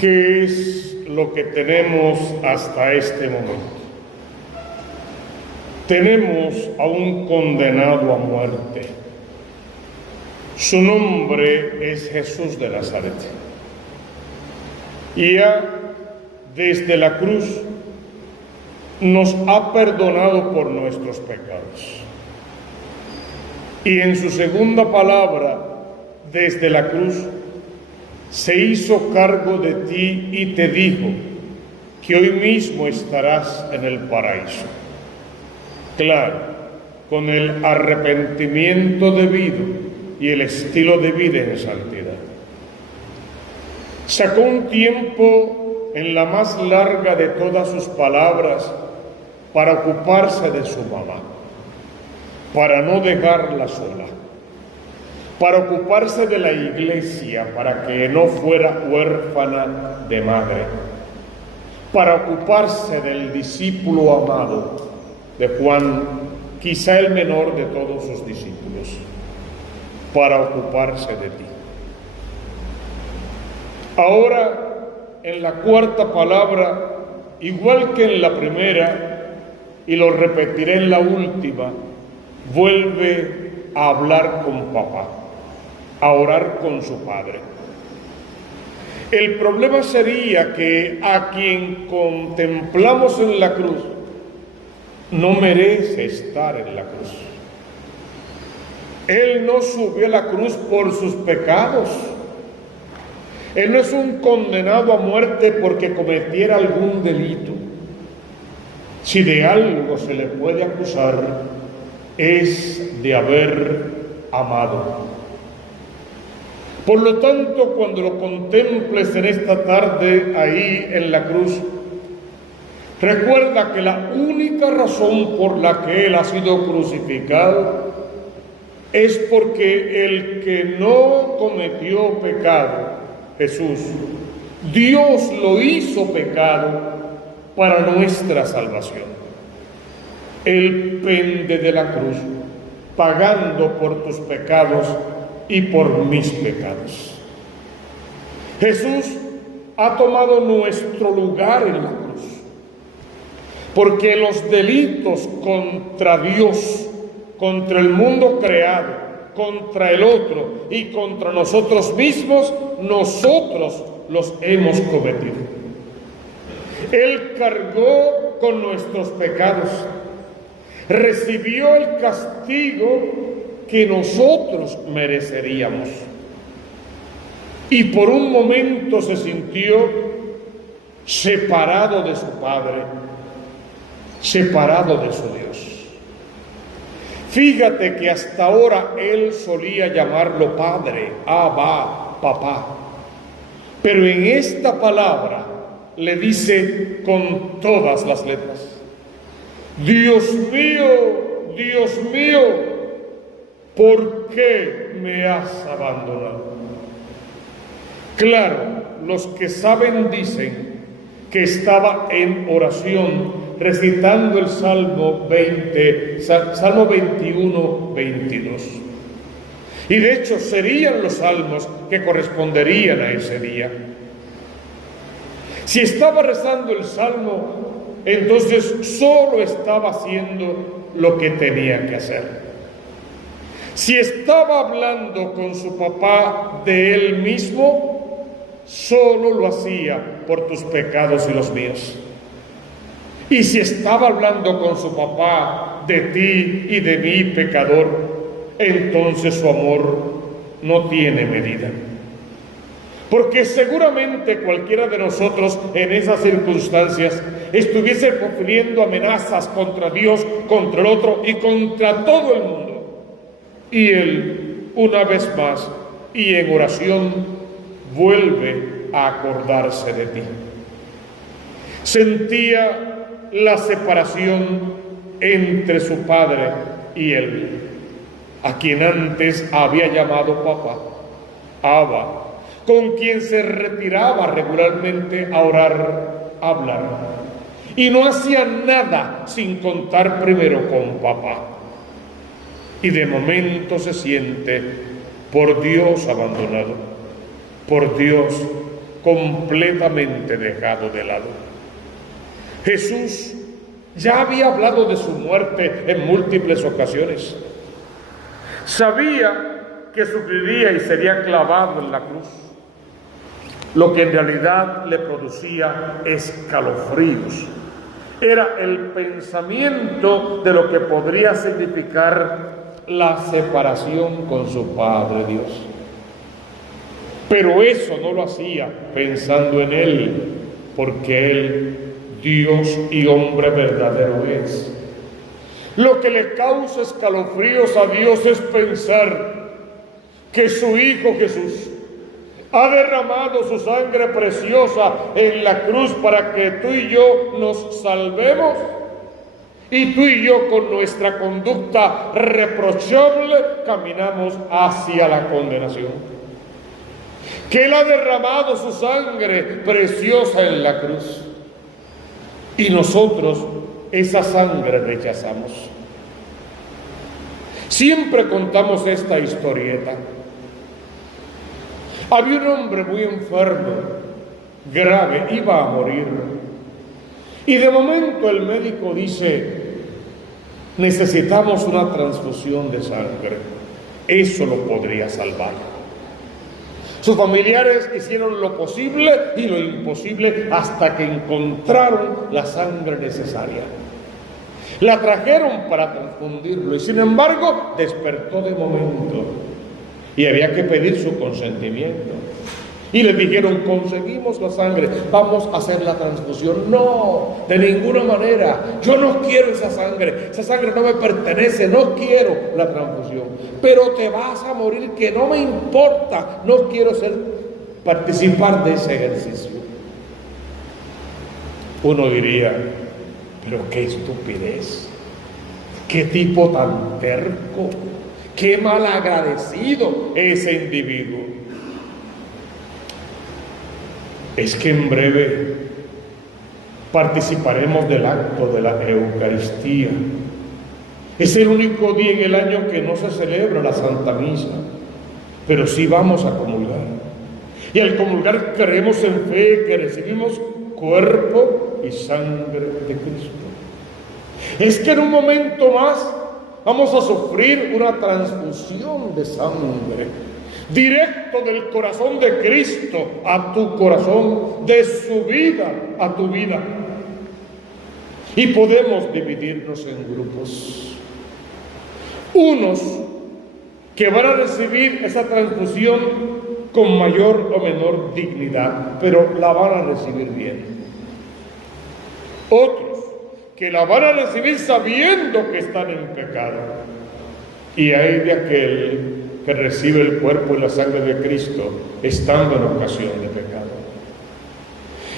¿Qué es lo que tenemos hasta este momento? Tenemos a un condenado a muerte. Su nombre es Jesús de Nazaret. Y ya desde la cruz nos ha perdonado por nuestros pecados. Y en su segunda palabra, desde la cruz, se hizo cargo de ti y te dijo que hoy mismo estarás en el paraíso. Claro, con el arrepentimiento debido y el estilo de vida en santidad. Sacó un tiempo en la más larga de todas sus palabras para ocuparse de su mamá, para no dejarla sola, para ocuparse de la iglesia, para que no fuera huérfana de madre, para ocuparse del discípulo amado de Juan, quizá el menor de todos sus discípulos, para ocuparse de ti. Ahora, en la cuarta palabra, igual que en la primera, y lo repetiré en la última, vuelve a hablar con papá, a orar con su padre. El problema sería que a quien contemplamos en la cruz no merece estar en la cruz. Él no subió a la cruz por sus pecados. Él no es un condenado a muerte porque cometiera algún delito. Si de algo se le puede acusar, es de haber amado. Por lo tanto, cuando lo contemples en esta tarde ahí en la cruz, recuerda que la única razón por la que Él ha sido crucificado es porque el que no cometió pecado, Jesús, Dios lo hizo pecado para nuestra salvación. Él pende de la cruz, pagando por tus pecados y por mis pecados. Jesús ha tomado nuestro lugar en la cruz, porque los delitos contra Dios, contra el mundo creado, contra el otro y contra nosotros mismos, nosotros los hemos cometido. Él cargó con nuestros pecados, recibió el castigo que nosotros mereceríamos, y por un momento se sintió separado de su Padre, separado de su Dios. Fíjate que hasta ahora Él solía llamarlo Padre, Abba, Papá, pero en esta palabra le dice con todas las letras: Dios mío, ¿por qué me has abandonado? Claro, los que saben dicen que estaba en oración recitando el Salmo 21, 22. Y de hecho serían los salmos que corresponderían a ese día. Si estaba rezando el Salmo, entonces solo estaba haciendo lo que tenía que hacer. Si estaba hablando con su papá de él mismo, solo lo hacía por tus pecados y los míos. Y si estaba hablando con su papá de ti y de mí, pecador, entonces su amor no tiene medida. Porque seguramente cualquiera de nosotros en esas circunstancias estuviese profiriendo amenazas contra Dios, contra el otro y contra todo el mundo. Y Él, una vez más y en oración, vuelve a acordarse de ti. Sentía la separación entre su padre y él, a quien antes había llamado papá, Abba, con quien se retiraba regularmente a orar, a hablar, y no hacía nada sin contar primero con papá. Y de momento se siente por Dios abandonado, por Dios completamente dejado de lado. Jesús ya había hablado de su muerte en múltiples ocasiones. Sabía que sufriría y sería clavado en la cruz, lo que en realidad le producía escalofríos. Era el pensamiento de lo que podría significar la separación con su Padre Dios. Pero eso no lo hacía pensando en Él, porque Él, Dios y hombre verdadero es. Lo que le causa escalofríos a Dios es pensar que su Hijo Jesús ha derramado su sangre preciosa en la cruz para que tú y yo nos salvemos, y tú y yo con nuestra conducta reprochable caminamos hacia la condenación. Que Él ha derramado su sangre preciosa en la cruz y nosotros esa sangre rechazamos. Siempre contamos esta historieta. Había un hombre muy enfermo, grave, iba a morir. Y de momento el médico dice: necesitamos una transfusión de sangre. Eso lo podría salvar. Sus familiares hicieron lo posible y lo imposible hasta que encontraron la sangre necesaria. La trajeron para transfundirlo y sin embargo despertó de momento. Y había que pedir su consentimiento. Y le dijeron: conseguimos la sangre, vamos a hacer la transfusión. No, de ninguna manera, yo no quiero esa sangre no me pertenece, no quiero la transfusión. Pero te vas a morir, que no me importa, no quiero participar de ese ejercicio. Uno diría: pero qué estupidez, qué tipo tan terco, qué malagradecido ese individuo. Es que en breve participaremos del acto de la Eucaristía. Es el único día en el año que no se celebra la Santa Misa, pero sí vamos a comulgar. Y al comulgar creemos en fe que recibimos cuerpo y sangre de Cristo. Es que en un momento más vamos a sufrir una transfusión de sangre, directo del corazón de Cristo a tu corazón, de su vida a tu vida. Y podemos dividirnos en grupos. Unos que van a recibir esa transfusión con mayor o menor dignidad, pero la van a recibir bien. Otros que la van a recibir sabiendo que están en pecado. Y hay de aquel que recibe el cuerpo y la sangre de Cristo estando en ocasión de pecado.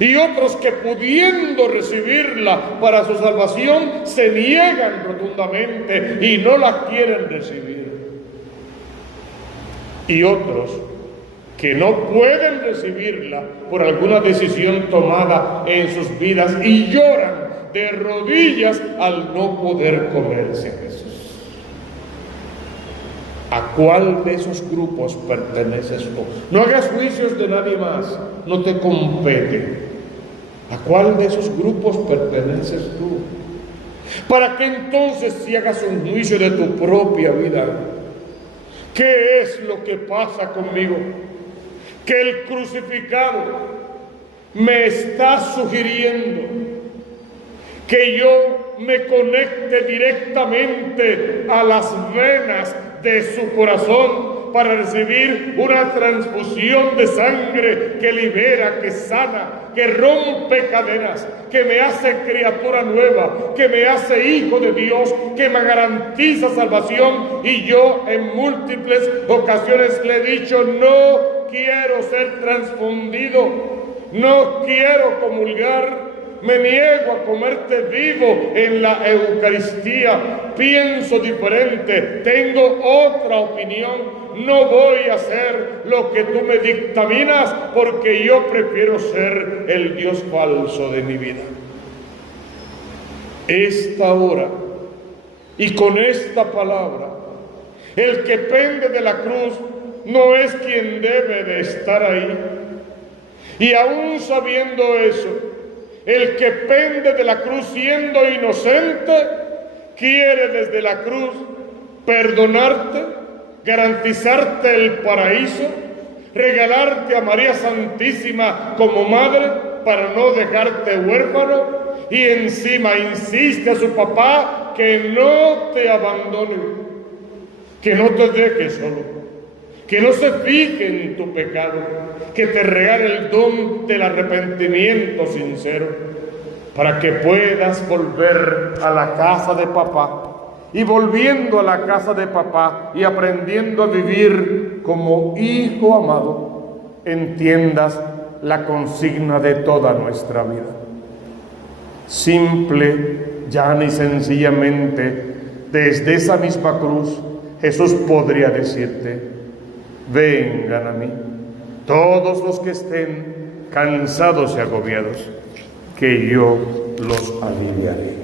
Y otros que pudiendo recibirla para su salvación se niegan rotundamente y no la quieren recibir. Y otros que no pueden recibirla por alguna decisión tomada en sus vidas y lloran de rodillas al no poder comerse a Jesús. ¿A cuál de esos grupos perteneces tú? No hagas juicios de nadie más, no te compete. ¿A cuál de esos grupos perteneces tú? Para que entonces si hagas un juicio de tu propia vida, ¿qué es lo que pasa conmigo? Que el crucificado me está sugiriendo que yo me conecte directamente a las venas de su corazón para recibir una transfusión de sangre que libera, que sana, que rompe cadenas, que me hace criatura nueva, que me hace hijo de Dios, que me garantiza salvación. Y yo en múltiples ocasiones le he dicho: no quiero ser transfundido, no quiero comulgar, me niego a comerte vivo en la Eucaristía, pienso diferente, tengo otra opinión, no voy a hacer lo que tú me dictaminas porque yo prefiero ser el Dios falso de mi vida. Esta hora y con esta palabra, el que pende de la cruz no es quien debe de estar ahí. Y aún sabiendo eso, el que pende de la cruz siendo inocente, quiere desde la cruz perdonarte, garantizarte el paraíso, regalarte a María Santísima como madre para no dejarte huérfano, y encima insiste a su papá que no te abandone, que no te deje solo, que no se fije en tu pecado, que te regale el don del arrepentimiento sincero, para que puedas volver a la casa de papá. Y volviendo a la casa de papá y aprendiendo a vivir como hijo amado, entiendas la consigna de toda nuestra vida. Simple, llana y sencillamente, desde esa misma cruz, Jesús podría decirte: vengan a mí, todos los que estén cansados y agobiados, que yo los aliviaré.